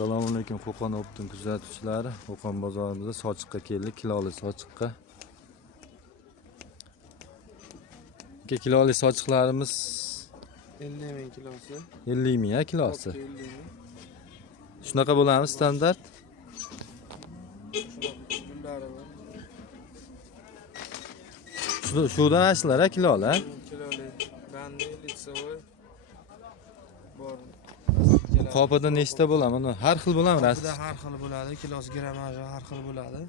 Assalomu alaykum Qo'qon Optim kuzatuvchilari. Qo'qon bozorimizda sochiqqa keldik, kiloli sochiqqa. Kiloli sochiqlarimiz 50 ming kilosi. 50 ming ya kilosi. 50 ming. Shunaqa bo'lami standart. Gullari bor. Shudan ashlar kiloli. Kiloli. Bandi litsovoy bor. Qopida nechta bo'ladi? Mana har xil bo'ladimi? Qopida har xil bo'ladi, kilosi grammaji har xil bo'ladi.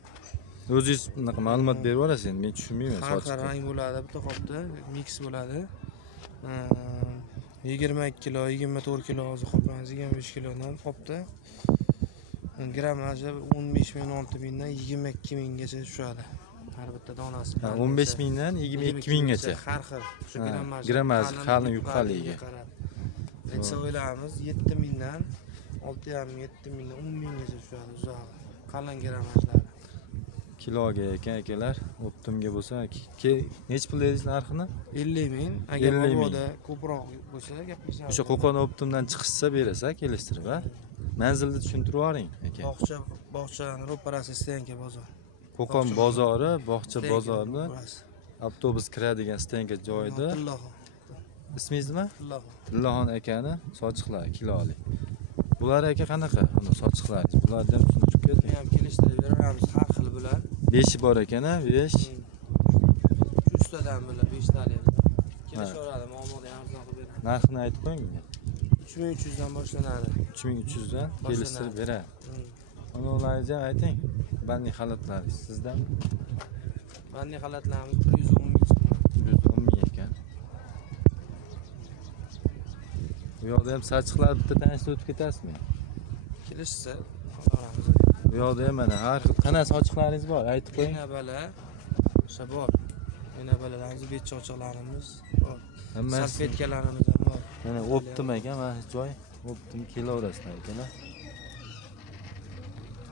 O'zingiz bunaqa ma'lumot berib yuborasiz endi, men tushunmayman Har xil sochiqqa. rang bo'ladi, bitta qopda mix bo'ladi. 22 kilo, 24 kilo hozir qopamiz, 25 kilodan qopda. Grammaji 15 ming, 16 mingdan 22 minggacha tushadi. Har bitta donasi. 15 mingdan 22 minggacha. Har xil. Shu grammaji qalin yupqaligiga. Litsovoylarimiz 7 mingdan 6,5 ming, 7 mingdan 10 minggacha tushadi uzoq. Qalin grammajlari. Kiloga ekan akalar, Optimga bo'lsa, nech pul dedingiz narxini? 50 ming. Agar 50 ming. mabodo ko'proq bo'lsa gaplashamiz. O'sha Qo'qon Optimdan chiqishsa berasa, kelishtirib, ha? Manzilni tushuntirib yuboring aka. Bog'chani ro'parasi Stenka bozor. Qo'qon bozori, bog'cha bozorida avtobus kiradigan stenka joyida. Ismingiz nima? Tillaxon akani sochiqlar kiloli. Bular aka qanaqa? Mana sochiqlar. Bularni ham tushuntirib keting. Ham kelishtirib beramiz, har xil bular. 5 bor ekan-a, 5. Uchtadan bular, 5 tali. Kelishaveradi, muammoda arzon qilib beramiz. Narxini aytib qo'ying. 3300 dan boshlanadi. 3300 dan kelishtirib beradi. Mana ularga ayting. Bandiy xalatlaringiz sizdan? Bandiy xalatlarimiz 110 ming. 110 ming ekan. Bu yoqda ham sochiqlar bitta tanishda o'tib ketasizmi? Kelishsa, olamiz. Bu yoqda ham mana har xil qanaqa sochiqlaringiz bor? Aytib qo'ying. Enabala, bor. Enabalarimiz, betchochiqlarimiz bor. Hammasi Salfetkalarimiz ham bor. mana Optim ekan, mana joy Optim kelaverasizlar ekan.